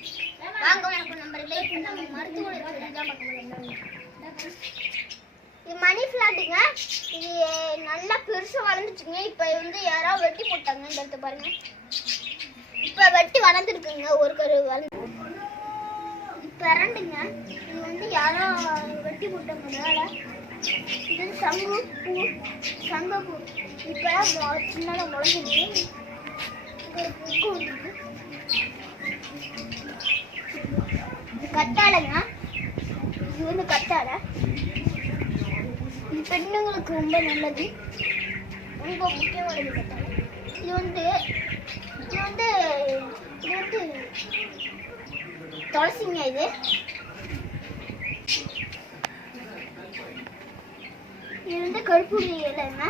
வாங்க வணக்கம் நம்பர்களே. நம்ம மருத்துவ இது மணி பிளான்ட்டுங்க. இது நல்லா பெருசா வளர்ந்துச்சுங்க. இப்போ வந்து யாரோ வெட்டி போட்டாங்க. இந்த இடத்த பாருங்க, இப்போ வெட்டி வளர்ந்துருக்குங்க. ஒரு கரு வளர்ந்து பிறண்டுங்க. இது வந்து யாரோ வெட்டி போட்டதுனால இது சங்கு பூ, சங்கப்பூ இப்போ சின்னதாக முளைஞ்சிருக்கு. ஒரு புக்கு வந்துருக்கு. இது கத்தாழைங்க. இது வந்து கத்தாழை. இது பெண்ணுங்களுக்கு ரொம்ப நல்லது, ரொம்ப முக்கியமானது கத்தாழை. இது வந்து துளசிங்க. இது வந்து கருப்புரி இலைங்க.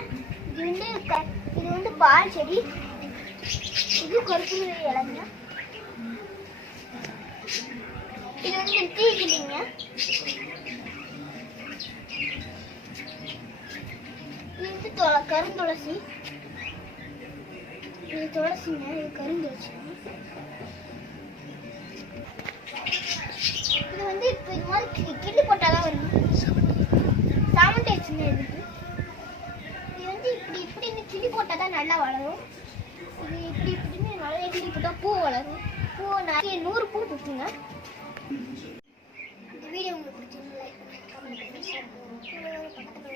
இது வந்து பால் செடி. இது கருப்புரி இலைங்க. இது வந்து தீக்கிளிங்க. இது வந்து கருந்துளசி. இது துளசிங்க. இது கருந்துளசி. இது வந்து இப்போ இது மாதிரி கிள்ளி போட்டாதான் வரும். சாமந்தி சின்ன இருக்கு. இது வந்து இப்படின்னு கிள்ளி போட்டாதான் நல்லா வளரும். இது இப்படின்னு நிறைய கிள்ளி போட்டா பூ வளரும். பூ நிறைய 100 பூ இருக்குங்க. இந்த வீடியோ உங்களுக்கு பிடிச்சிருந்தா லைக் பண்ணுங்க, கமெண்ட் பண்ணுங்க, ஷேர் பண்ணுங்க. பக்கத்துல